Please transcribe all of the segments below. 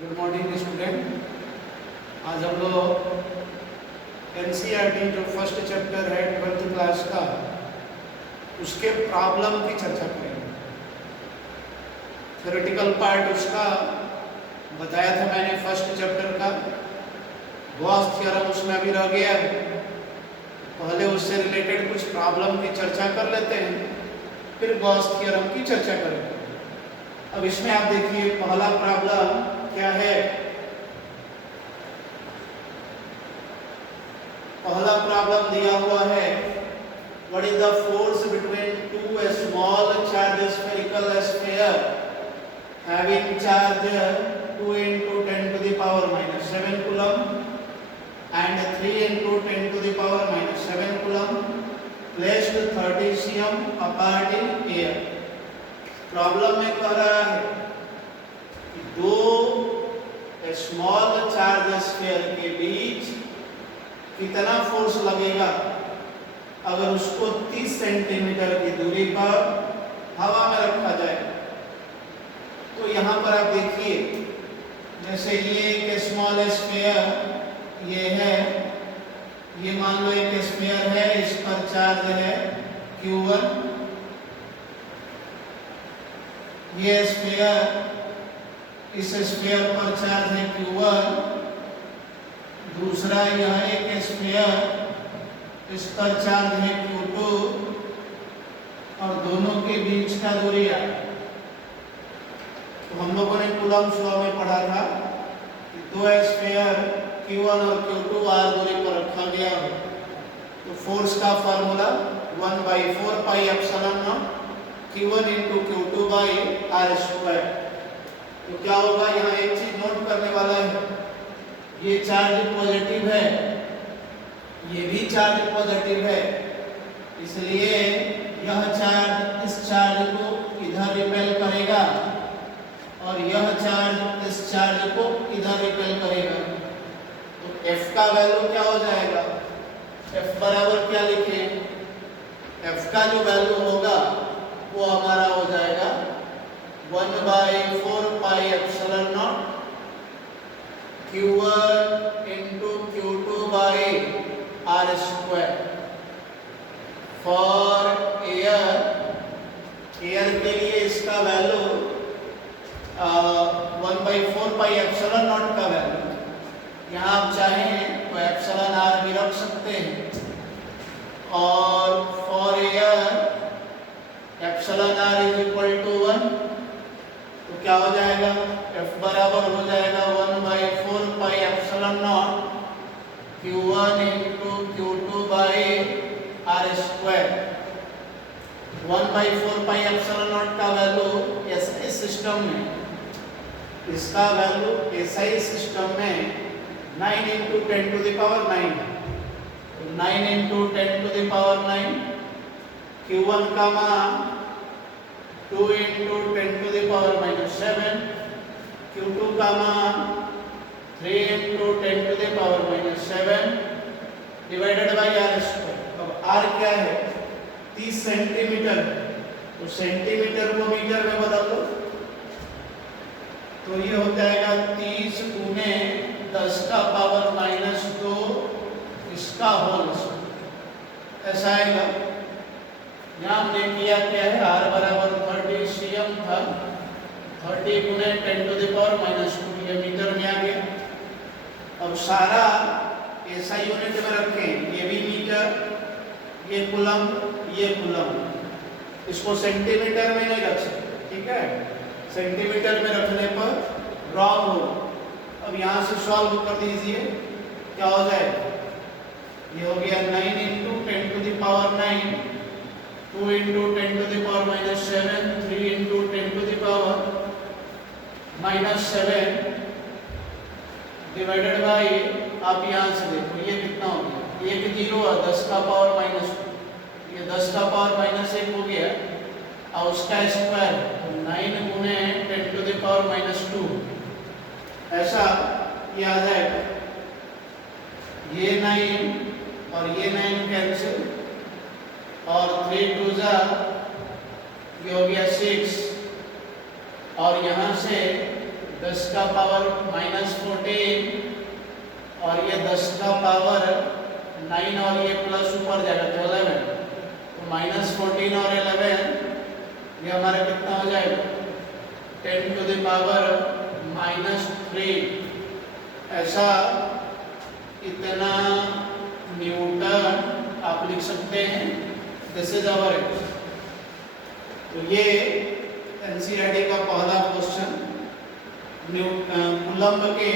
Good morning student. आज हम लोग एनसीईआरटी जो फर्स्ट चैप्टर है 12th क्लास का, उसके प्रॉब्लम की चर्चा करेंगे। थ्योरेटिकल पार्ट उसका बताया था मैंने फर्स्ट चैप्टर का। गॉस थ्योरम उसमें अभी रह गया है। पहले उससे रिलेटेड कुछ प्रॉब्लम की चर्चा कर लेते हैं, फिर गॉस थ्योरम की चर्चा करेंगे। अब इसमें आप देखिए पहला प्रॉब्लम क्या है। पहला प्रॉब्लम दिया हुआ है, what is the force between two small charge spherical sphere having charge 2 into 10 to the power minus 7 coulomb and 3 into 10 to the power minus 7 coulomb placed 30 cm apart in air। Problem में कह रहा है कि दो small charge sphere के बीच कितना force लगेगा अगर उसको 30 सेंटीमीटर की दूरी पर हवा में रखा जाए। तो यहाँ पर आप देखिए, जैसे ये एक स्मॉल स्फीयर ये है, ये मान लो एक स्फीयर है, इस पर चार्ज है Q1। ये स्फीयर, इस स्फीयर पर चार्ज है Q1। दूसरा यह एक स्फीयर, इस पर चार्ज है Q2 और दोनों के बीच का दूरी है। तो हम लोगों ने कूलम्ब लॉ में पढ़ा था कि दो स्फीयर Q1 और Q2 r दूरी पर रखा गया हो तो फोर्स का formula 1/4 pi epsilon not Q1 into Q2 by r square. तो क्या होगा, यहाँ एक चीज नोट करने वाला है, ये चार्ज पॉजिटिव है, ये भी चार्ज पॉजिटिव है, इसलिए यह चार्ज इस चार्ज को इधर रिपेल करेगा और यह चार्ज इस चार्ज को इधर रिपेल करेगा। तो F का वैल्यू क्या हो जाएगा, F बराबर क्या लिखे, F का जो वैल्यू होगा वो हमारा हो जाएगा 1/4 पाई epsilon not Q1 into Q2 by r square. For air, air के लिए इसका वैल्यू 1/4 पाई एप्सिलॉन नॉट का वैल्यू, यहाँ आप चाहें तो एप्सिलॉन r भी रख सकते हैं। और for air epsilon r is equal to 1, तो क्या हो जाएगा, F बराबर हो जाएगा 1/4 पाई epsilon not Q1 into Q2 by r square. 1/4 pi epsilon not का वैल्यू SI सिस्टम में, इसका वैल्यू SI सिस्टम में 9 into 10 to the power 9, तो 9 into 10 to the power 9, Q1 का मान 2 into 10 to the power minus 7, Q2 का मान 3 into 10 to the power minus 7 divided by r square. अब r क्या है, 30 सेंटीमीटर, तो सेंटीमीटर को मीटर में बदल दो, तो ये हो जाएगा 30 गुने 10 का पावर माइनस 2 इसका होल स्क्वायर, ऐसा आएगा। यहाँ हमने किया क्या है, r बराबर 30 cm था, 30 गुने 10 to the power minus 2, ये मीटर में आ गया। अब सारा SI यूनिट में रखें, ये भी मीटर, ये कूलम्ब, ये कूलम्ब, इसको सेंटीमीटर में नहीं रख सकते, ठीक है, सेंटीमीटर में रखने पर रॉन्ग हो। अब यहाँ से सॉल्व कर दीजिए, क्या हो जाएगा, ये हो गया 9 into 10 to the power 9, 2 into 10 to the power minus 7, 3 into 10 to the power minus 7 divided by, आप यहाँ से देखो ये कितना हो गया, एक जीरो है, 10 का पावर माइनस 2, ये 10 का पावर माइनस 1 हो गया और उसका स्क्वायर 9 गुने 10 to the power minus 2, ऐसा ये आ जाएगा। ये 9 और ये 9 कैंसिल और 3 2 जा, ये हो गया 6 और यहाँ से 10 का पावर -14 और ये 10 का पावर 9 और ये प्लस ऊपर जाएगा तो 11, तो -14 और 11 ये हमारा कितना हो जाएगा 10 टू द पावर -3। ऐसा इतना न्यूटन आप लिख सकते हैं। This is our answer. तो ये एनसीईआरटी का पहला क्वेश्चन कूलम्ब के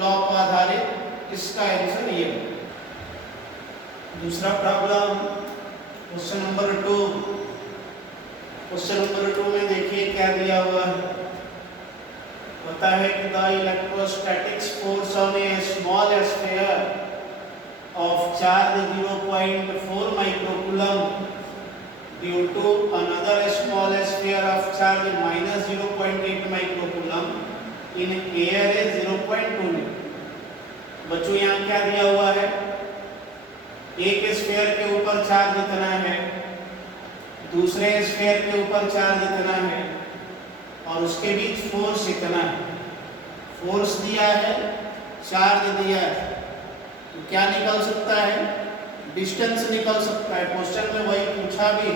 लॉ पर आधारित, इसका आंसर ये है। दूसरा problem question number 2। Question number 2 में देखिए क्या दिया हुआ है। होता है कि the electrostatics force on a small sphere of charge 0.4 microcoulomb due to another small sphere of charge -0.8 microcoulomb in air is 0.2। बच्चों यहाँ क्या दिया हुआ है, एक स्फीयर के ऊपर चार्ज इतना है, दूसरे स्फीयर के ऊपर चार्ज इतना है और उसके बीच फोर्स इतना है। फोर्स दिया है, चार्ज दिया है, तो क्या निकल सकता है, डिस्टेंस निकल सकता है। क्वेश्चन में वही पूछा भी,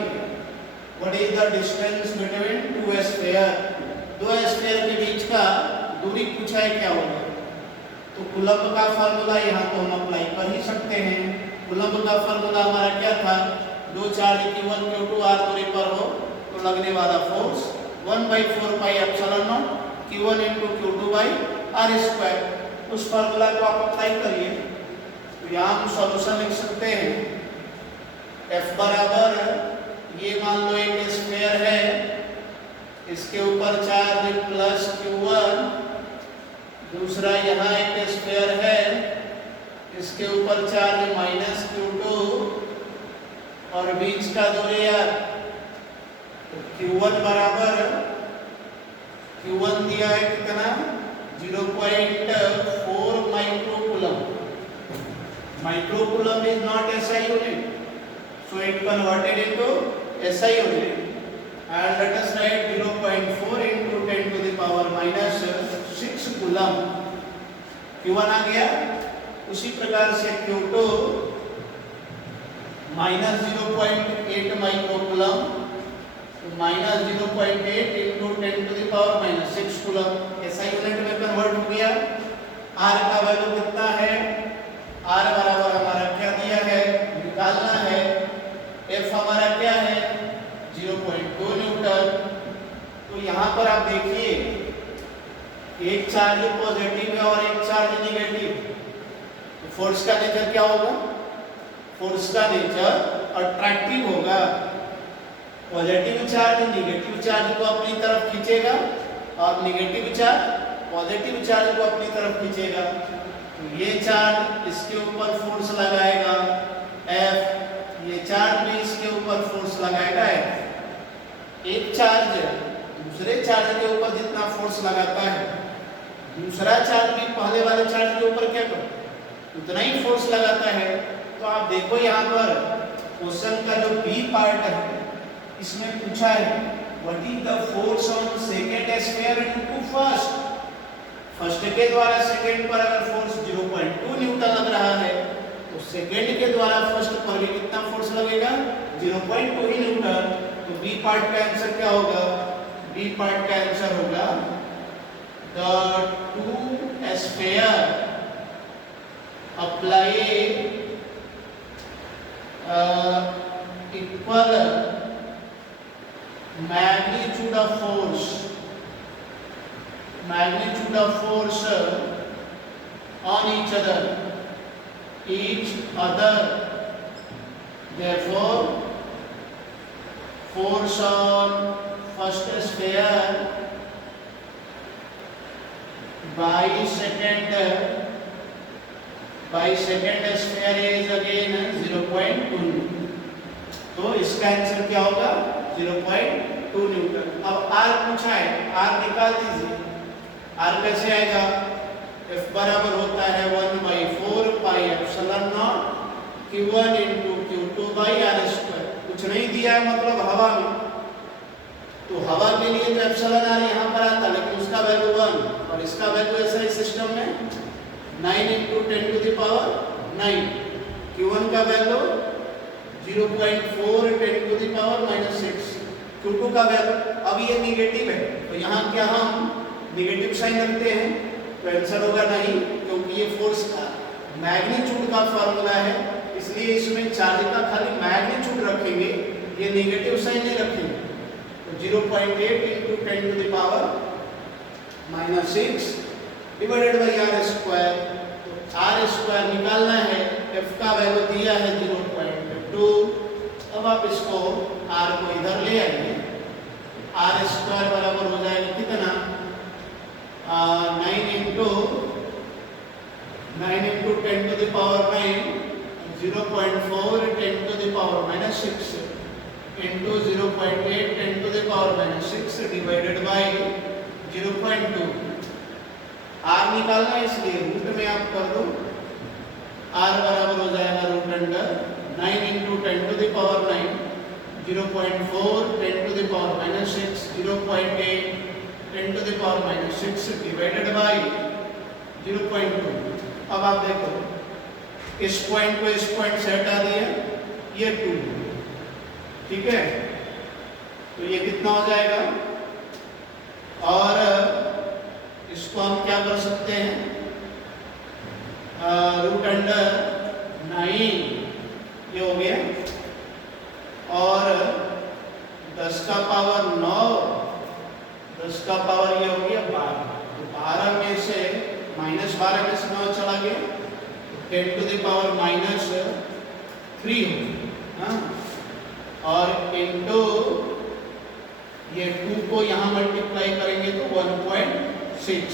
what is the distance between two sphere, दो स्फीयर के बीच का दूरी पूछा है क्या होगा। तो कूलम्ब का फार्मूला यहाँ तो हम अप्लाई कर ही सकते हैं। कूलम्ब का फार्मूला हमारा क्या था, दो चार्ज Q1 Q2 r दूरी पर हो तो लगने वाला force 1/4 pi epsilon not Q1 × Q2/r²। उस फार्मूला को आप अप्लाई करिए तो यहाँ हम सॉल्यूशन लिख सकते हैं। F बराबर, ये मान लो एक स्फीयर है, इसके ऊपर चार्ज प्लस Q1, दूसरा यहाँ एक स्फीयर है, इसके ऊपर चार्ज -Q2 और बीच का दूरी यार Q1 बराबर, Q1 दिया है कितना 0.4 microcoulomb. Microcoulomb is not SI unit, so it converted into SI unit and let us write 0.4 × 10 to the power -6 coulomb. Q1 आ गया। उसी प्रकार से Q2 -0.8 microcoulomb, -0.8 × 10 to the power -6 coulomb SI unit में convert हो गया। R का value कितना है, R बराबर हमारा क्या दिया है, निकालना है। F हमारा क्या है 0.2 न्यूटन। तो यहाँ पर आप देखिए एक चार्ज पॉजिटिव है और एक चार्ज निगेटिव, तो फोर्स का नेचर क्या होगा, फोर्स का नेचर अट्रैक्टिव होगा। पॉजिटिव चार्ज निगेटिव चार्ज को अपनी तरफ खींचेगा और निगेटिव चार्ज पॉजिटिव चार्ज को अपनी तरफ खींचेगा। तो ये चार्ज इसके ऊपर फोर्स लगाएगा F, ये चार्ज भी इसके ऊपर फोर्स लगाएगा F। एक चार्ज दूसरे चार्ज के ऊपर जितना फोर्स लगाता है, दूसरा चार्ज भी पहले वाले चार्ज के ऊपर क्या करता है, उतना ही फोर्स लगाता है। तो आप देखो यहाँ पर क्वेश्चन का जो बी पार्ट है इसमें पूछा है what is the force on second sphere into first. First के द्वारा सेकंड पर अगर फोर्स 0.2 न्यूटन लग रहा है तो सेकंड के द्वारा फर्स्ट पर भी कितना फोर्स लगेगा 0.2 ही न्यूटन। तो बी पार्ट का आंसर क्या होगा, बी पार्ट का आंसर होगा the two sphere apply equal magnitude of force on each other, therefore force on first sphere by second sphere is again 0.2। तो इसका आंसर क्या होगा 0.2 न्यूटन। अब R पूछा है, R निकाल दीजिए। R कैसे आएगा, F बराबर होता है 1/4 पाई एप्सिलॉन नॉट Q1 × Q2/r²। कुछ नहीं दिया है मतलब हवा में, तो हवा के लिए तो एप्सिलॉन आर यहाँ पर आता, लेकिन उसका वैल्यू 1 और इसका वैल्यू ऐसा है सिस्टम में 9 × 10⁻9। Q1 का वैल्यू 0.4 × 10⁻6। Q2 का वैल्यू, अब ये निगेटिव है तो यहाँ क्या हम निगेटिव साइन रखते हैं, तो आंसर होगा नहीं, क्योंकि ये फोर्स का मैग्नीट्यूड का फॉर्मूला है, इसलिए इसमें चार्ज का खाली मैग्नीट्यूड रखेंगे, ये निगेटिव साइन नहीं रखेंगे। तो 0.8 × 10⁻6 डिवाइडेड बाई r²। तो r² निकालना है, f का वैल्यू दिया है 0.2। अब आप इसको r को इधर ले आएंगे, r² बराबर हो जाएगा कितना, 9 × 10⁻9 0.4 × 10⁻6 into 0.8 10⁻6 डिवाइडेड बाई 0.2। r निकालना है, इसलिए रूट में आप कर दो, r बराबर हो जाएगा √9 × 10⁻9 0.4 10⁻6 0.8 10⁻6 डिवाइडेड बाई 0.2। अब आप देखो इस पॉइंट को इस पॉइंट से हटा दिया, ये 2, ठीक है, तो ये कितना हो जाएगा, और इसको हम क्या कर सकते हैं, √9 ये हो गया, और 10 का पावर 9, 10 का पावर ये हो गया 12। तो 12 में से -12 में से 9 चला गया, 10⁻³ हो, हाँ, और इनटू ये 2 को यहाँ मल्टीप्लाई करेंगे तो 1.6।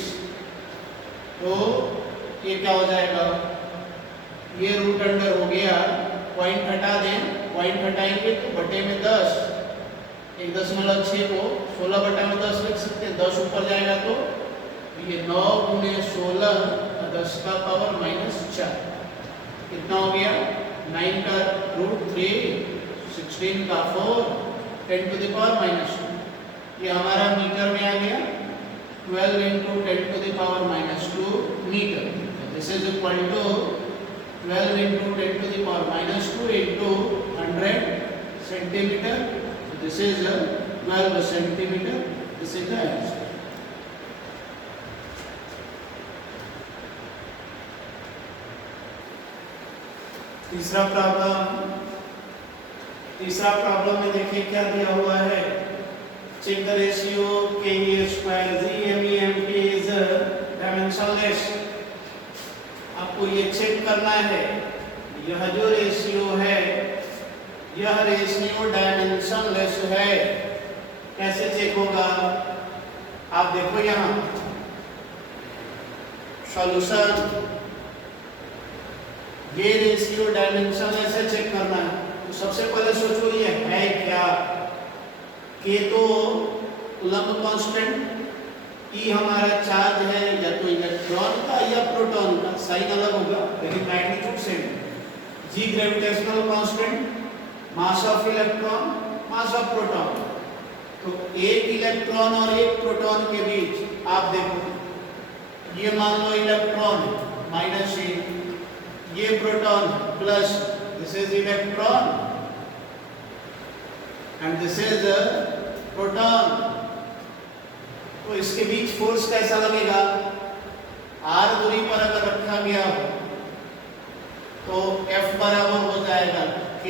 तो ये क्या हो जाएगा, ये √अंडर हो गया, पॉइंट हटा दें, पॉइंट हटाएंगे तो बटे में 10, 1.6 को 16/10 लिख सकते हैं, 10 ऊपर जाएगा तो ये 9 × 16 10 का पावर -4 कितना हो गया, 9 का √3 16 का 4 10⁻²। ये हमारा मीटर में आ गया, 12 × 10⁻² metre. This is equal to 12 × 10⁻² into 100 centimetre. This is 12 centimetre. This is the answer. तीसरा प्रॉब्लम में देखिए क्या दिया हुआ है, check the ratio Ke² GMEMT is dimensionless. आपको ये चेक करना है, यह जो रेशियो है यह रेशियो डायमेंशनलेस है। कैसे चेक होगा, आप देखो यहाँ सॉल्यूशन, ये रेशियो डायमेंशन ऐसे चेक करना है। तो सबसे पहले सोचो ये है क्या, के तो कूलम्ब कांस्टेंट, ई हमारा चार्ज है या तो इलेक्ट्रॉन का या प्रोटॉन का, साइन अलग होगा लेकिन magnitude same. G gravitational constant, mass of electron, mass of proton. तो एक इलेक्ट्रॉन और एक प्रोटॉन के बीच आप देखो, ये मान लो इलेक्ट्रॉन -e, ये proton plus, this is electron and this is proton. तो इसके बीच फोर्स कैसा लगेगा, r दूरी पर अगर रखा गया हो तो F बराबर हो जाएगा K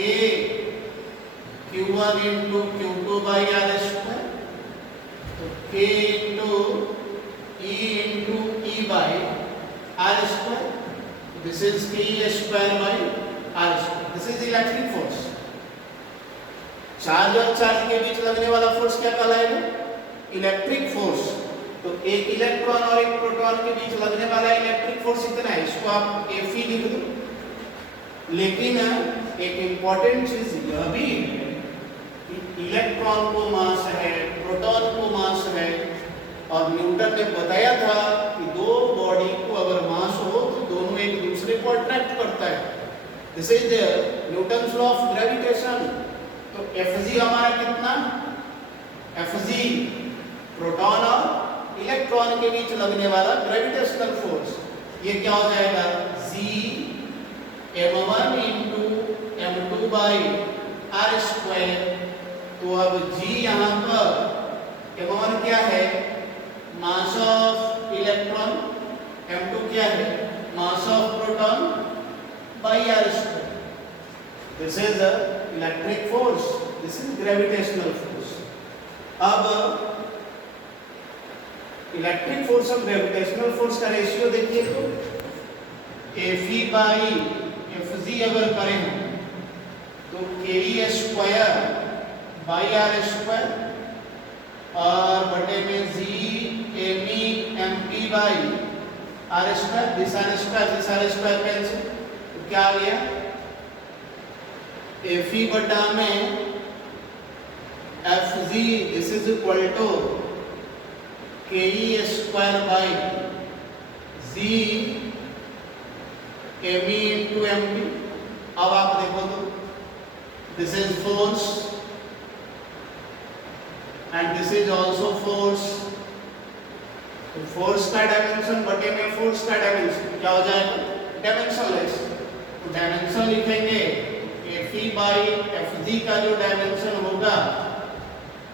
Q1 × Q2/r², तो K × E/r²। This is Ke²/r²। This is electric force। Charge और चार्ज के बीच लगने वाला फोर्स क्या कहलाएगा, इलेक्ट्रिक फोर्स। तो एक इलेक्ट्रॉन और एक प्रोटॉन के बीच लगने वाला इलेक्ट्रिक फोर्स इतना है, इसको आप Fe लिख दो। लेकिन एक इंपॉर्टेंट चीज यह भी है कि इलेक्ट्रॉन को मास है, प्रोटॉन को मास है, और न्यूटन ने बताया था कि दो बॉडी को अगर मास हो तो दोनों एक दूसरे को अट्रैक्ट करता है। This is Newton's law of gravitation. तो Fg हमारा कितना Fg प्रोटॉन और इलेक्ट्रॉन के बीच लगने वाला ग्रेविटेशनल फोर्स, ये क्या हो जाएगा G m1 into m2 by r square. तो अब G यहाँ पर m1 क्या है, मास ऑफ इलेक्ट्रॉन, m2 क्या है, mass of proton by r square. This is the electric force, this is gravitational force. अब इलेक्ट्रिक फोर्स और ग्रेविटेशनल फोर्स का रेशियो देखिए तो Fe बाई Fg अगर करें तो ke square by r square और बटे में G me mp by r square, this r square cancel, तो क्या आ गया Fe बटा में Fg this is equal to ke square by G me into mp। अब आप देखो तो this is force and this is also force, तो फोर्स का डायमेंशन बटे में फोर्स का डायमेंशन क्या हो जाएगा, डायमेंशनलेस। तो डायमेंशन लिखेंगे Fe बाई Fg का जो डायमेंशन होगा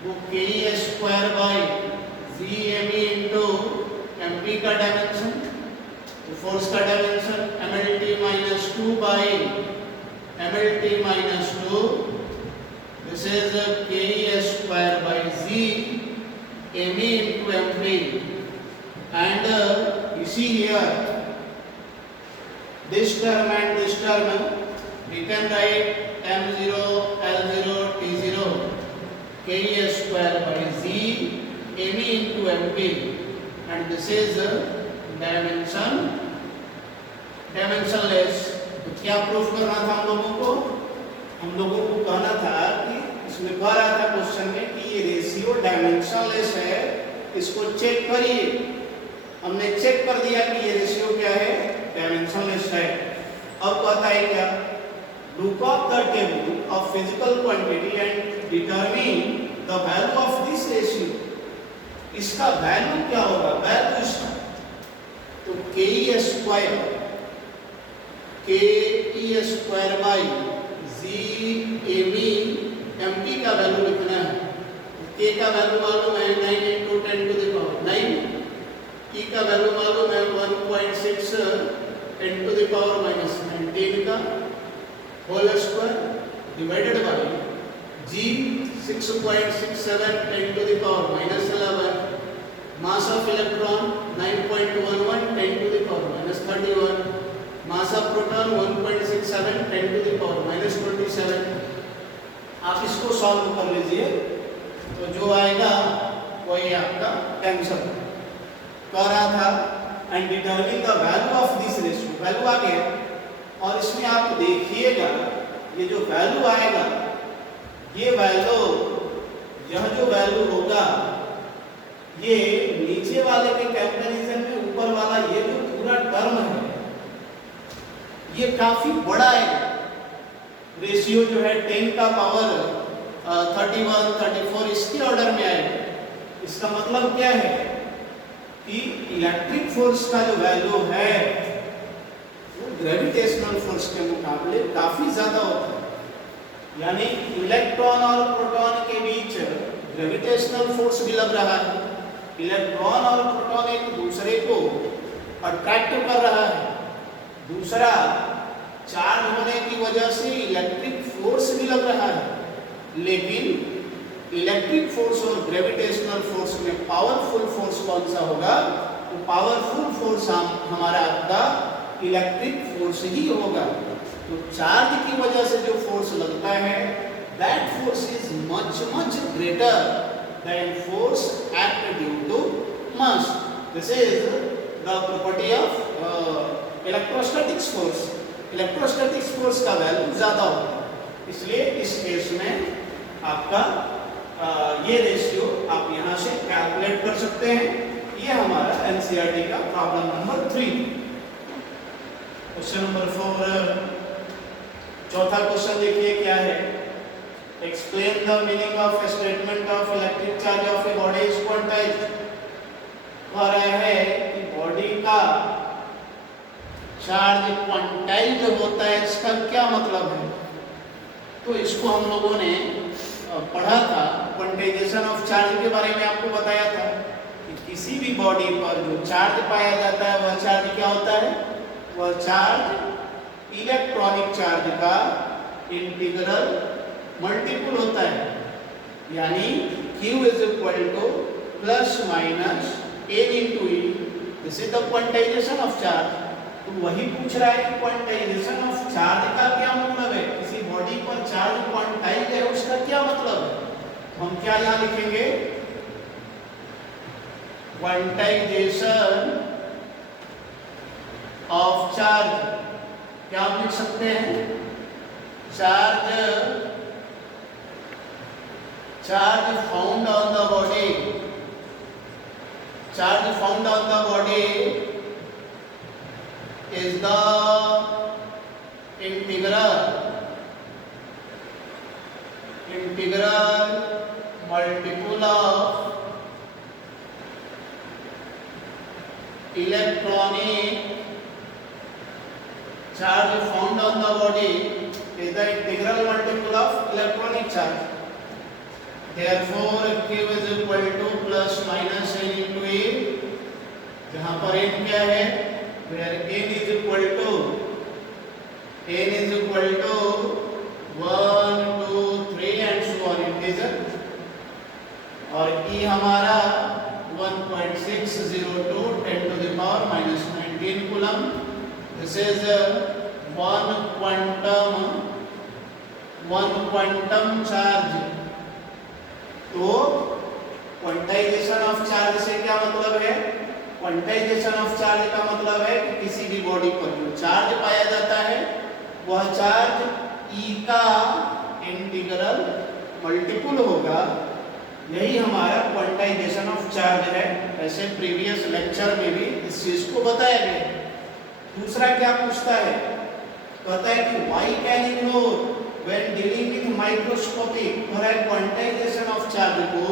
वो ke square by G me into mp का डायमेंशन, तो फोर्स का dimension mlt minus 2 by mlt minus 2, this is ke square by G me into mp and you see here this term and this term we can write m0 l0 t0 ke square by G me into mp and this is dimensionless। तो क्या proof करना था हम लोगों को, हम लोगों को कहना था कि इसमें कह रहा था क्वेश्चन में कि ये रेशियो डायमेंशनलेस है, इसको चेक करिए। हमने चेक कर दिया कि ये रेशियो क्या है, डायमेंशनलेस है। अब कहता है क्या, look up the table of physical quantity and determine the value of this ratio। इसका वैल्यू क्या होगा, वैल्यू इसका तो ke square by G me mp का वैल्यू लिखना है। k का वैल्यू मालूम है 9 into 10 to the power 9, e का वैल्यू मालूम है 1.6 10 to the power minus 19 का whole square divided by G 6.67 10 to the power minus 11, mass of electron 9.11 10 to the power minus 31, mass of proton 1.67 10 to the power minus 27। आप इसको solve कर लीजिए तो जो आएगा वही आपका आंसर कह रहा था। And determine the value of this ratio, value आ गया और इसमें आप देखिएगा ये जो वैल्यू आएगा, ये वैल्यू, यह जो वैल्यू होगा ये नीचे वाले के कंपैरिजन में ऊपर वाला ये जो पूरा टर्म है ये काफी बड़ा है। रेशियो जो है 10 का पावर 31 34 इसके ऑर्डर में आएगा। इसका मतलब क्या है कि इलेक्ट्रिक फोर्स का जो वैल्यू है वो ग्रेविटेशनल फोर्स के मुकाबले काफी ज्यादा होता है। यानी इलेक्ट्रॉन और प्रोटॉन के बीच ग्रेविटेशनल फोर्स भी लग रहा है, इलेक्ट्रॉन और प्रोटॉन एक दूसरे को अट्रैक्ट कर रहा है, दूसरा चार्ज होने की वजह से इलेक्ट्रिक फोर्स भी लग रहा है। लेकिन इलेक्ट्रिक फोर्स और ग्रेविटेशनल फोर्स में पावरफुल फोर्स कौन सा होगा, तो पावरफुल फोर्स हमारा आपका इलेक्ट्रिक फोर्स ही होगा। तो चार्ज की वजह से जो फोर्स लगता है that force is much greater than force acted due to mass। This is the property of electrostatics force। electrostatics force का वैल्यू ज्यादा होता है, इसलिए इस केस में आपका ये रेशियो आप यहाँ से कैलकुलेट कर सकते हैं। ये हमारा एनसीईआरटी का प्रॉब्लम नंबर 3। क्वेश्चन नंबर 4, चौथा क्वेश्चन देखिए क्या है। Explain the meaning of a statement of electric charge of a body is quantized. कह रहे हैं कि बॉडी का चार्ज क्वांटाइज होता है, इसका क्या मतलब है? तो इसको हम लोगों ने पढ़ा था, क्वांटाइजेशन ऑफ चार्ज के बारे में आपको बताया था कि किसी भी बॉडी पर जो चार्ज पाया जाता है वह चार्ज क्या होता है? वह चार्ज इलेक्ट्रॉनिक चार्ज का इंटीग्रल मल्टीपल होता है, यानी Q is equal two plus minus n into E, this is the quantization of charge. तो वही पूछ रहा है कि क्वांटाइजेशन ऑफ चार्ज का क्या मतलब है, किसी बॉडी पर चार्ज क्वांटाइज है उसका क्या मतलब है? हम क्या यहाँ लिखेंगे? क्वांटाइजेशन ऑफ चार्ज क्या हम लिख सकते हैं? charge found on the body, charge found on the body is the integral multiple of electronic charge found on the body is the integral multiple of electronic charge. Therefore Q is equal to plus minus n into E, जहाँ पर n क्या है? Where n is equal to 1, 2, 3 and so on integer, और E हमारा 1.602 10 to the power minus 19 coulomb. This is one quantum charge. तो quantization of charge से क्या मतलब है? क्वांटाइजेशन ऑफ चार्ज का मतलब है कि किसी भी बॉडी पर जो चार्ज पाया जाता है वह चार्ज E का इंटीग्रल मल्टीपल होगा, यही हमारा क्वांटाइजेशन ऑफ चार्ज है। ऐसे प्रीवियस लेक्चर में भी इस चीज को बताया गया। दूसरा क्या पूछता है? कहता है कि why can ignore when dealing with microscopic और क्वांटाइजेशन ऑफ चार्ज को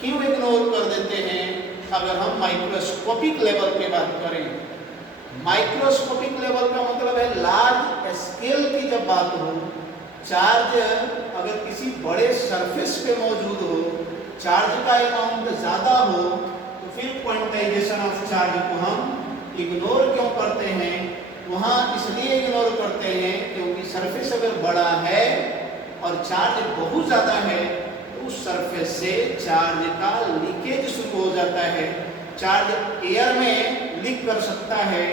क्यों इग्नोर कर देते हैं अगर हम माइक्रोस्कोपिक लेवल पे बात करें? माइक्रोस्कोपिक लेवल का मतलब है लार्ज स्केल की जब बात हो, चार्ज अगर किसी बड़े सरफेस पे मौजूद हो, चार्ज का अमाउंट ज्यादा हो, तो फिर क्वांटाइजेशन ऑफ चार्ज को हम इग्नोर क्यों करते हैं? वहाँ इसलिए इग्नोर करते हैं क्योंकि सरफेस अगर बड़ा है और चार्ज बहुत ज़्यादा है तो उस सरफेस से चार्ज का लीकेज शुरू हो जाता है, चार्ज एयर में लीक कर सकता है,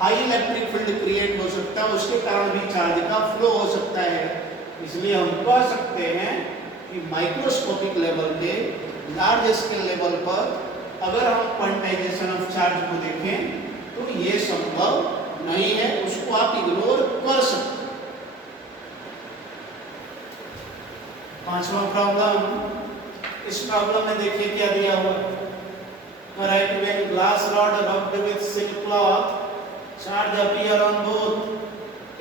हाई इलेक्ट्रिक फील्ड क्रिएट हो सकता है, उसके कारण भी चार्ज का फ्लो हो सकता है। इसलिए हम कह सकते हैं कि माइक्रोस्कोपिक लेवल पे, लार्ज स्केल लेवल पर अगर हम क्वांटाइजेशन ऑफ चार्ज को देखें तो ये संभव नहीं है, उसको आप इग्नोर कर सकते। पांचवा प्रॉब्लम, इस प्रॉब्लम में देखिए क्या दिया हुआ है। when glass rod rubbed with silk cloth, charge appear on both.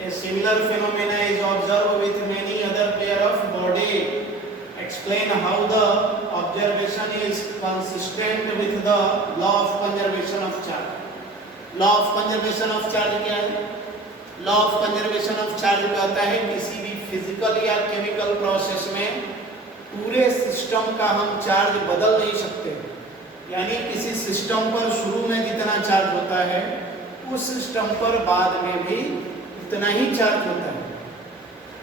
A similar phenomena is observed with many other pair of body. Explain how the observation is consistent with the law of conservation of charge. Law of conservation of charge क्या है? Law of conservation of charge कहता है किसी भी physical या chemical process में पूरे system का हम चार्ज बदल नहीं सकते, यानी किसी सिस्टम पर शुरू में जितना चार्ज होता है उस सिस्टम पर बाद में भी उतना ही चार्ज होता है।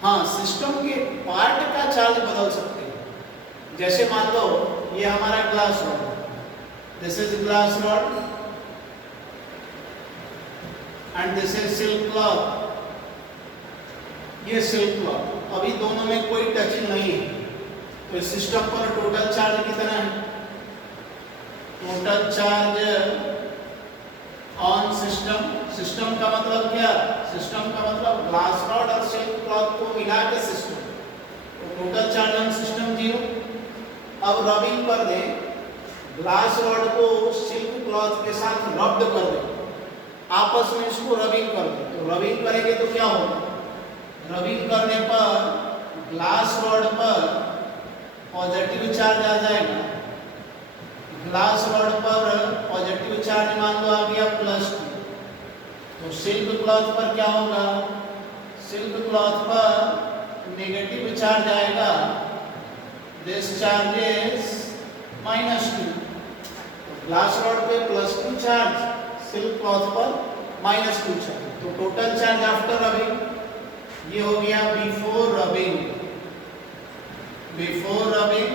हाँ, सिस्टम के पार्ट का चार्ज बदल सकते हैं। जैसे मान लो ये हमारा glass rod, this is glass rod and this is silk cloth, ये सिल्क क्लॉथ, अभी दोनों में कोई टचिंग नहीं है, तो इस सिस्टम पर टोटल चार्ज कितना है? Total charge on system, system का मतलब क्या? सिस्टम का मतलब ग्लास रॉड और सिल्क क्लॉथ को मिला के सिस्टम, तो टोटल चार्ज ऑन सिस्टम 0। अब रबिंग कर दें, ग्लास रॉड को सिल्क क्लॉथ के साथ रब्ड कर दें, आपस में इसको रबिंग कर दें, तो रबिंग करेंगे तो क्या होगा? रबिंग करने पर ग्लास रॉड पर पॉजिटिव चार्ज आ जाएगा। ग्लास रॉड पर पॉजिटिव चार्ज मान लो आ गया +2, तो सिल्क क्लॉथ पर क्या होगा? सिल्क क्लॉथ पर नेगेटिव चार्ज आएगा। This charge is -2। Glass rod पे +2 चार्ज, सिल्क क्लॉथ पर -2 चार्ज, तो टोटल चार्ज आफ्टर रबिंग ये हो गया बिफोर रबिंग। बिफोर रबिंग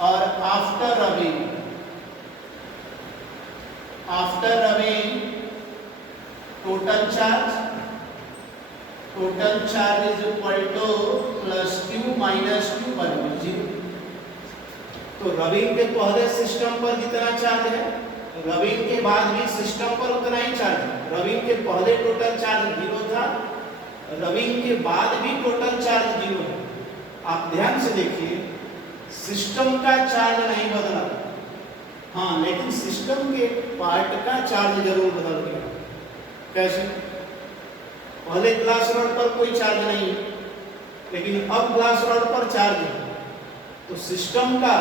और after rubbing. After rubbing total charge is equal to +q - q बराबर 0। तो रबिंग के पहले सिस्टम पर जितना चार्ज है, रबिंग के बाद भी सिस्टम पर उतना ही चार्ज है। रबिंग के पहले टोटल चार्ज 0 था, रबिंग के बाद भी टोटल चार्ज 0 है। आप ध्यान से देखिए, सिस्टम का चार्ज नहीं बदला, हाँ, लेकिन सिस्टम के पार्ट का चार्ज जरूर बदल गया। कैसे? पहले ग्लास रॉड पर कोई चार्ज नहीं, लेकिन अब ग्लास रॉड पर चार्ज है, तो सिस्टम का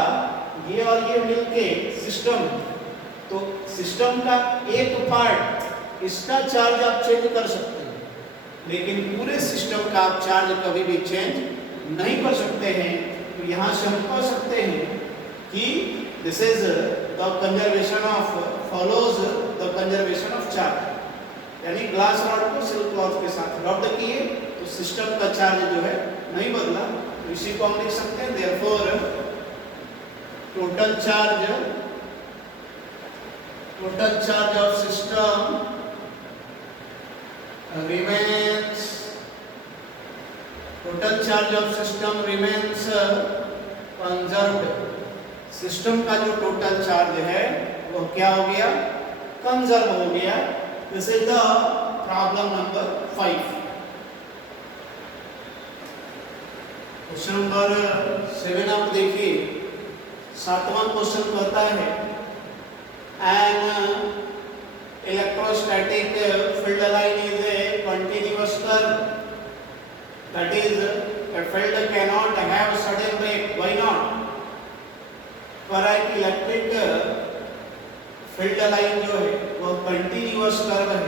ये और ये मिलके सिस्टम, तो सिस्टम का एक पार्ट इसका चार्ज आप चेंज कर सकते हैं, लेकिन पूरे सिस्टम का आप चार्ज कभी भी चेंज नहीं कर सकते हैं। तो यहाँ से हम कह सकते हैं कि this is the conservation of follows the conservation of charge, यानी ग्लास रॉड को सिल्क क्लॉथ के साथ रब्ड किए तो सिस्टम का चार्ज जो है नहीं बदला। तो इसी को हम लिख सकते हैं therefore total charge of system remains conserved। System का जो टोटल चार्ज है वो क्या हो गया? कंजर्व हो गया। This is the problem number 5। Question number 7 आप देखिए, 7वां क्वेश्चन कहता है an electrostatic field line is a continuous curve, that is a field cannot have sudden break. Why not? पर एक इलेक्ट्रिक फील्ड लाइन जो है वो कंटिन्यूअस कर्व है,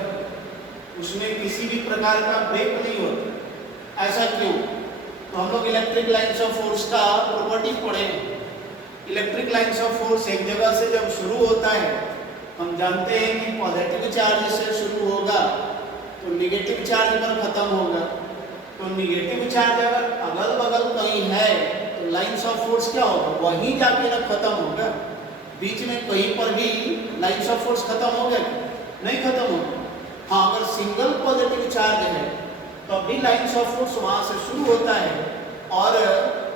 उसमें किसी भी प्रकार का ब्रेक नहीं होता। ऐसा क्यों? तो हम लोग इलेक्ट्रिक लाइंस ऑफ फोर्स का प्रॉपर्टी पढ़े हैं। इलेक्ट्रिक लाइंस ऑफ फोर्स एक जगह से जब शुरू होता है, हम जानते हैं कि पॉजिटिव चार्ज से शुरू होगा तो नेगेटिव चार्ज पर खत्म होगा। तो नेगेटिव चार्ज अगर अगल बगल कहीं है तो लाइंस ऑफ फोर्स क्या होगा? वहीं जाके ना खत्म होगा। बीच में कहीं पर भी लाइंस ऑफ फोर्स खत्म हो गया? नहीं खत्म होगा। हाँ, अगर सिंगल पॉजिटिव चार्ज है तो भी लाइंस ऑफ फोर्स वहां से शुरू होता है और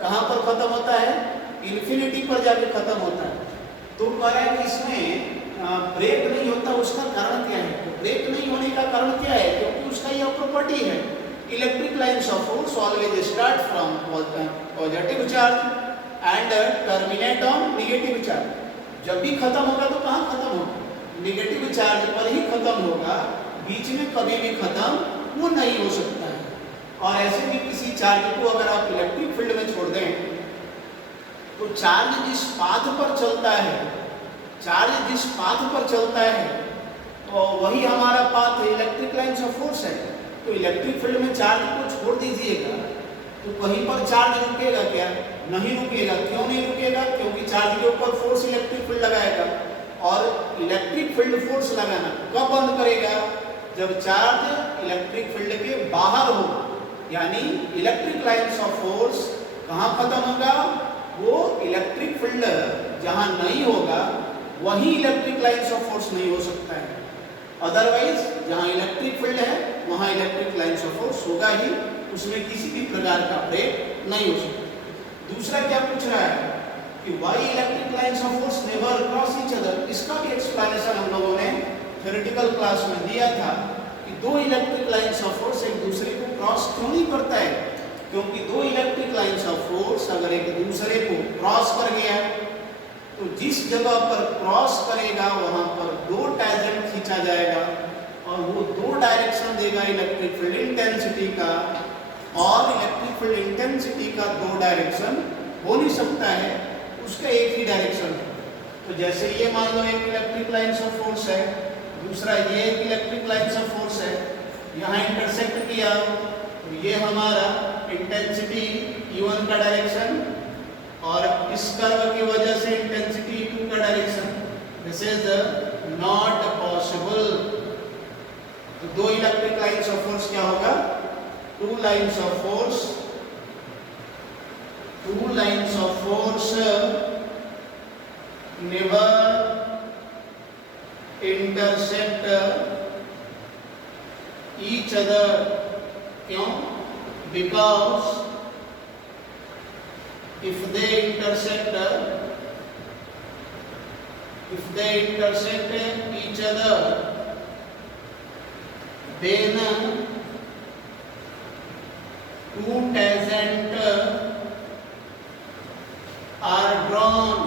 कहां पर खत्म होता है? इन्फिनिटी पर जाके खत्म होता है। तो कह रहे हैं कि इसमें ब्रेक नहीं होता, उसका कारण क्या है? तो ब्रेक नहीं होने का कारण क्या है? क्योंकि उसका यह प्रॉपर्टी है, electric lines of force always start from positive charge and terminate on negative charge. जब भी खत्म होगा तो कहाँ खत्म होगा? नेगेटिव चार्ज पर ही खत्म होगा, बीच में कभी भी खत्म वो नहीं हो सकता है। और ऐसे भी किसी चार्ज को अगर आप इलेक्ट्रिक फील्ड में छोड़ दें तो चार्ज जिस पाथ पर चलता है, तो वही हमारा path electric lines of force है। तो इलेक्ट्रिक फील्ड में चार्ज को छोड़ दीजिएगा तो कहीं पर चार्ज रुकेगा क्या? नहीं रुकेगा। क्यों नहीं रुकेगा? क्योंकि चार्ज के ऊपर फोर्स इलेक्ट्रिक फील्ड लगाएगा, और इलेक्ट्रिक फील्ड फोर्स लगाना कब बंद करेगा? जब चार्ज इलेक्ट्रिक फील्ड के बाहर हो, यानी इलेक्ट्रिक लाइंस ऑफ फोर्स कहाँ खत्म होगा? वो इलेक्ट्रिक फील्ड जहाँ नहीं होगा वही इलेक्ट्रिक लाइंस ऑफ फोर्स नहीं हो सकता है। अदरवाइज जहाँ इलेक्ट्रिक फील्ड है वहाँ इलेक्ट्रिक लाइंस ऑफ फोर्स होगा ही, उसमें किसी भी प्रकार का ब्रेक नहीं हो सकता। दूसरा क्या पूछ रहा है कि Y electric lines of force never cross each other. इसका भी एक्सप्लेनेशन हम लोगों ने थ्योरेटिकल क्लास में दिया था कि दो इलेक्ट्रिक लाइंस ऑफ फोर्स एक दूसरे को क्रॉस क्यों नहीं करता है? क्योंकि दो इलेक्ट्रिक लाइंस ऑफ फोर्स अगर एक दूसरे को क्रॉस कर गया तो जिस जगह पर क्रॉस करेगा वहां पर दो टेंजेंट खींचा जाएगा और वो दो डायरेक्शन देगा इलेक्ट्रिक फील्ड इंटेंसिटी का। और इलेक्ट्रिक फील्ड इंटेंसिटी का दो डायरेक्शन हो नहीं सकता है, उसका एक ही डायरेक्शन है। तो जैसे ये मान लो एक इलेक्ट्रिक लाइन्स ऑफ फोर्स है, दूसरा ये एक इलेक्ट्रिक लाइन्स ऑफ फोर्स है, यहाँ इंटरसेक्ट किया, तो ये हमारा इंटेंसिटी E1 का डायरेक्शन और इस कर्व की वजह से इंटेंसिटी E2 का direction. This is not possible. तो दो इलेक्ट्रिक लाइन्स ऑफ फोर्स क्या होगा? Two lines of force, two lines of force never intersect each other. क्यों? Because if they intersect each other, then two tangent are drawn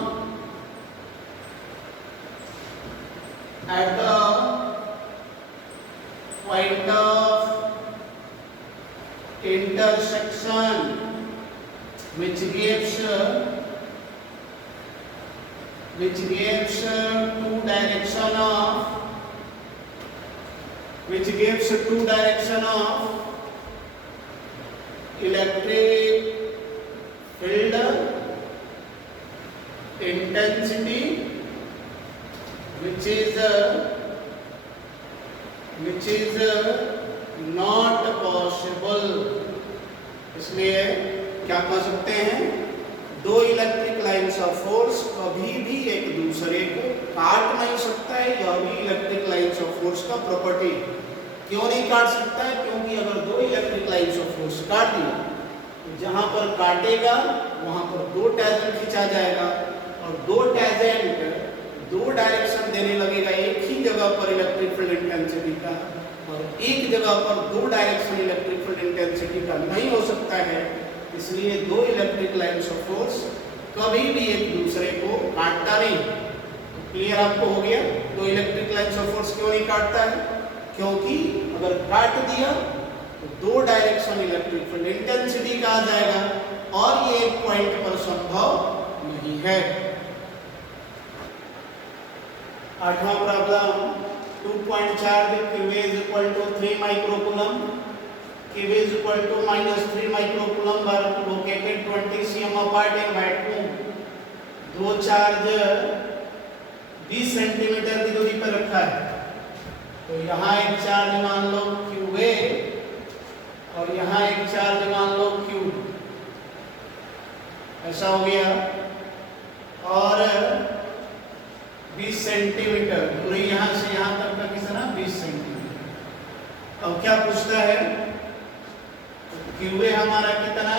at the point of intersection, which gives two direction of electric field intensity, which is not possible. इसलिए क्या कह सकते हैं? दो electric lines of force कभी भी एक दूसरे को काट नहीं सकता है। यह भी इलेक्ट्रिक लाइन्स ऑफ फोर्स का प्रॉपर्टी। क्यों नहीं काट सकता है? क्योंकि अगर दो इलेक्ट्रिक लाइन्स ऑफ फोर्स काट दिया तो जहां पर काटेगा वहां पर दो टैंजेंट खींचा जाएगा और दो टैंजेंट दो डायरेक्शन देने लगेगा एक ही जगह पर इलेक्ट्रिक फील्ड इंटेंसिटी का, और एक जगह पर दो डायरेक्शन इलेक्ट्रिक फील्ड इंटेंसिटी का नहीं हो सकता है। इसलिए दो इलेक्ट्रिक लाइन्स ऑफ फोर्स कभी भी एक दूसरे को काटता नहीं। क्लियर आपको हो गया? दो इलेक्ट्रिक लाइन्स ऑफ फोर्स क्यों नहीं काटता है? क्योंकि अगर काट दिया तो दो डायरेक्शन इलेक्ट्रिक फील्ड इंटेंसिटी का आ जाएगा और ये एक पॉइंट पर संभव नहीं है। आठवां problem, 2 point charge Q is equal to 3 microcoulomb, Q is equal to -3 microcoulomb are located 20 cm apart in vacuum। दो चार्ज 20 सेंटीमीटर की दूरी पर रखा है। तो यहाँ एक चार्ज मान लो QA और यहाँ एक चार्ज मान लो Q, ऐसा हो गया। और 20 सेंटीमीटर दूरी यहाँ से यहाँ तक का कितना? 20 सेंटीमीटर। अब क्या पूछता है? QA हमारा कितना?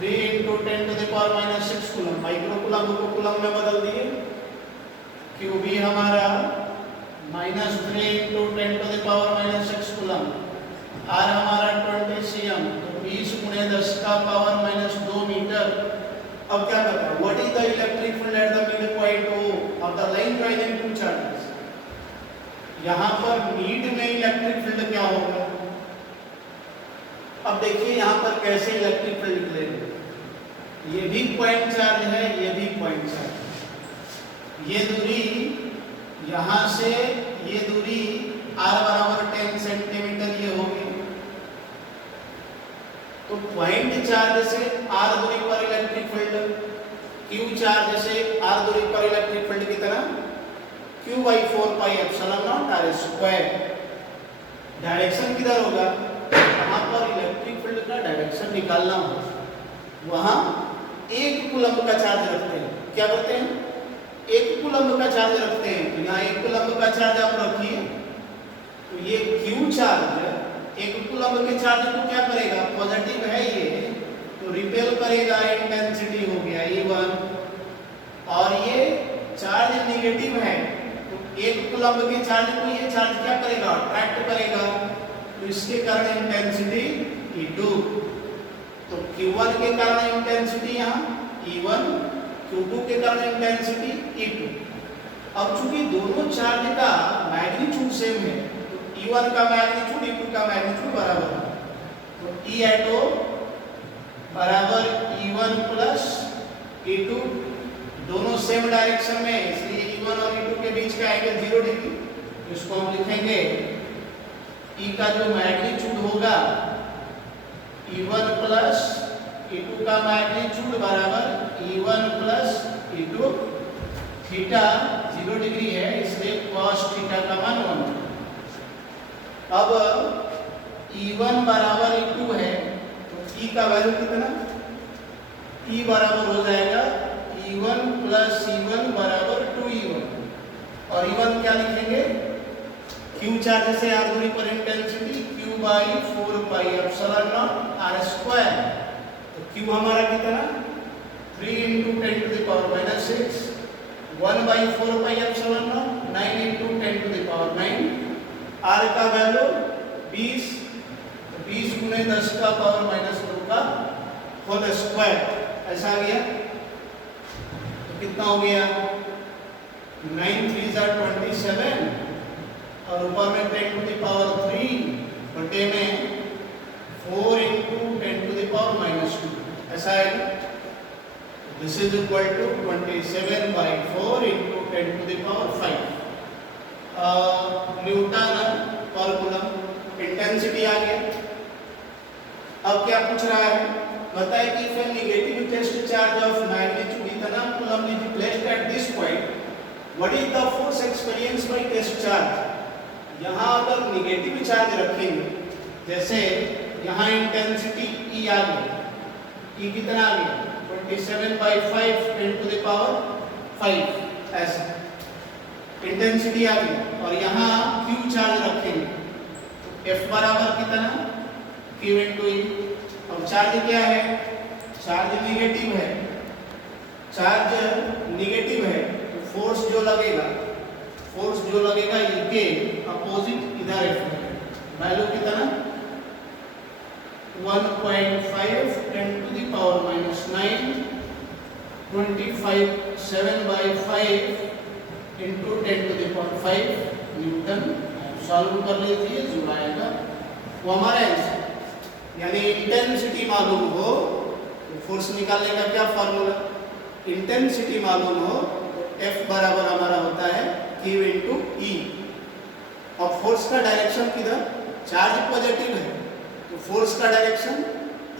3 × 10⁻⁻⁶ कूलम। माइक्रोकूलम को कूलम में बदल दिए। QB हमारा -3 × 10⁻⁻⁶ कूलम। R हमारा 20 cm, तो 20 × 10⁻⁻2 मीटर। अब क्या करता है? What is the electric field at the mid point O of the line joining two charges. यहाँ पर मिड में इलेक्ट्रिक फील्ड क्या होगा? अब देखिए यहाँ पर कैसे इलेक्ट्रिक फील्ड निकलेगा। ये भी पॉइंट चार्ज है, ये भी पॉइंट चार्ज है। ये दूरी यहाँ से ये दूरी R बराबर 10 सेंटीमीटर ये होगी। तो पॉइंट चार्ज से R दूरी पर इलेक्ट्रिक फील्ड, Q चार्ज से R दूरी पर इलेक्ट्रिक फील्ड कितना? Q/4πε0 r²। डायरेक्शन किधर होगा? वहां पर इलेक्ट्रिक फील्ड का डायरेक्शन निकालना होगा। वहां 1 कूलम्ब का चार्ज रखते हैं। क्या करते हैं? 1 कूलम्ब का चार्ज रखते हैं। तो यहाँ 1 कूलम्ब का चार्ज आप रखिए, तो ये Q चार्ज 1 कूलम्ब के चार्ज को क्या करेगा? पॉजिटिव है ये, तो रिपेल करेगा, इंटेंसिटी हो गया E1। और ये चार्ज नेगेटिव है, तो 1 कूलम्ब के चार्ज को ये चार्ज क्या करेगा? अट्रैक्ट करेगा, तो इसके कारण इंटेंसिटी E2। तो Q1 के कारण इंटेंसिटी यहाँ E1, Q2 के कारण इंटेंसिटी E2। अब चूंकि दोनों चार्ज का मैग्नीट्यूड सेम है, तो E1 का मैग्नीट्यूड E2 का मैग्नीट्यूड बराबर है। तो E एट O बराबर E1 प्लस E2, दोनों सेम डायरेक्शन में, इसलिए E1 और E2 के बीच का एंगल 0 डिग्री। इसको हम लिखेंगे E का जो मैग्नीट्यूड होगा E1 प्लस E2 का मैग्नीट्यूड बराबर E1 plus E2, theta 0 degree है इसलिए cos थीटा का मान 1। अब E1 बराबर E2 है तो E का वैल्यू कितना, E बराबर हो जाएगा E1 प्लस E1 बराबर 2E1, और E1 क्या लिखेंगे, Q चार्ज से r दूरी पर intensity Q by 4 pi epsilon naught r square. तो Q हमारा कितना 3 into 10 to the power minus 6, 1 by 4 pi epsilon naught 9 into 10 to the power 9, r का वैल्यू 20, 20 गुने 10 का पावर माइनस 2 का होल स्क्वायर, ऐसा आ गया। तो कितना हो गया 9 3 जा 27 और ऊपर में 10 टू द पावर 3 बटे में 4 into 10 to the power minus 2, ऐसा है। This is equal to 27 by 4 into 10 to the power 5 newton पर कूलम। इंटेंसिटी आ गया। अब क्या पूछ रहा है, बताए कि if a negative test charge of magnitude इतना coulomb is placed at this point, what is the force experience by test charge. यहाँ अगर निगेटिव चार्ज रखेंगे, जैसे यहाँ इंटेंसिटी E आ गया, E कितना आ गया 27 बाई 5 10 टू द पावर 5, ऐसा इंटेंसिटी आ गई, और यहाँ Q चार्ज रखेंगे तो F बराबर कितना Q इंटू E। अब चार्ज क्या है, चार्ज निगेटिव है, चार्ज निगेटिव है तो फोर्स जो लगेगा E के अपोजिट इधर F है, वैल्यू कितना 1.5 10 to the power minus 9, 7 by 5 into 10 to the power 5 newton. Solve कर लीजिए जो आएगा वो हमारा आंसर। यानी इंटेंसिटी मालूम हो तो फोर्स निकालने का क्या फॉर्मूला, इंटेंसिटी मालूम हो तो F बराबर हमारा होता है Q इंटू E। और फोर्स का डायरेक्शन किधर, चार्ज पॉजिटिव है तो फोर्स का डायरेक्शन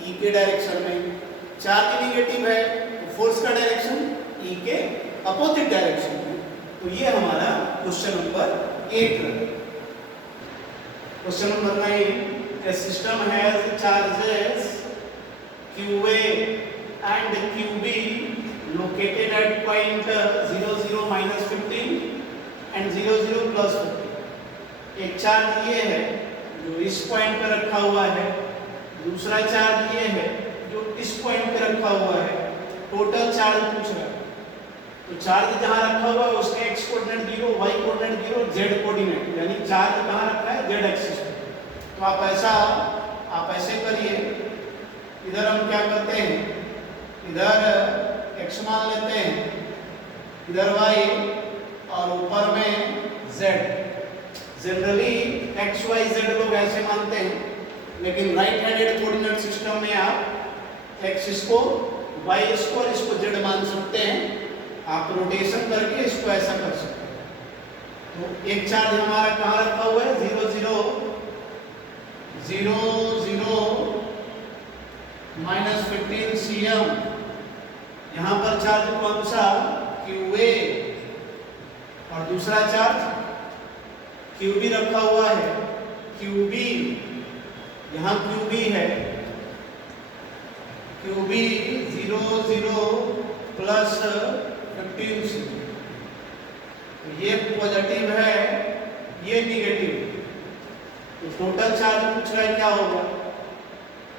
E के डायरेक्शन में, चार्ज निगेटिव है तो फोर्स का डायरेक्शन E के अपोजिट डायरेक्शन में। तो ये हमारा क्वेश्चन नंबर 8 है। Question number 9, a system has charges QA and QB located at point 0 0 minus 15 and 0 0 plus 15। एक चार्ज ये है जो इस पॉइंट पे रखा हुआ है, दूसरा चार्ज ये है जो इस पॉइंट पे रखा हुआ है। टोटल चार्ज पूछ रहा है, तो चार्ज जहाँ रखा हुआ है उसका x coordinate 0, y coordinate 0, z coordinate, यानी चार्ज कहाँ रखा है z एक्सिस पे। तो आप ऐसे करिए, इधर हम क्या करते हैं, इधर x मान लेते हैं, इधर y और ऊपर में z। Generally x y z लोग ऐसे मानते हैं, लेकिन राइट हैंडेड कोऑर्डिनेट सिस्टम में आप x इसको y इसको और इसको z मान सकते हैं। आप रोटेशन करके इसको ऐसा कर सकते हैं। तो एक चार्ज हमारा कहाँ रखा हुआ है 0 0 0 0 माइनस 15 cm। यहाँ पर चार्ज कौन सा QA, और दूसरा चार्ज QB रखा हुआ है, QB यहाँ QB है, QB 0 0 प्लस 15 cm। ये पॉजिटिव है, ये निगेटिव, तो टोटल चार्ज पूछ रहा है क्या होगा।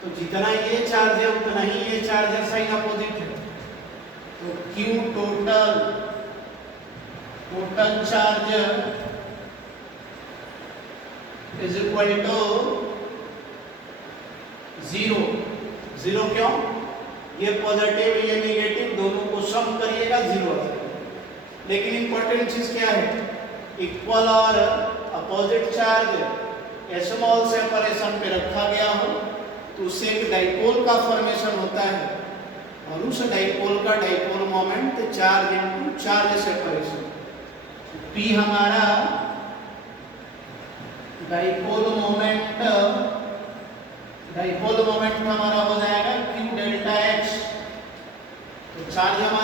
तो जितना ये चार्ज है उतना ही ये चार्ज है, साइन अपोजिट है। तो Q total charge is equal to 0 0। क्यों, ये पॉजिटिव ये निगेटिव दोनों को सम करिएगा 0। लेकिन इंपॉर्टेंट चीज क्या है, इक्वल और अपोजिट चार्ज स्मॉल सेपरेशन पे रखा गया हो, तो उससे एक डाइपोल का फॉर्मेशन होता है और उस डाइपोल का dipole moment charge into charge separation. P हमारा डाइपोल मोमेंट हमारा हो जाएगा Q डेल्टा X। तो चार्ज हमारा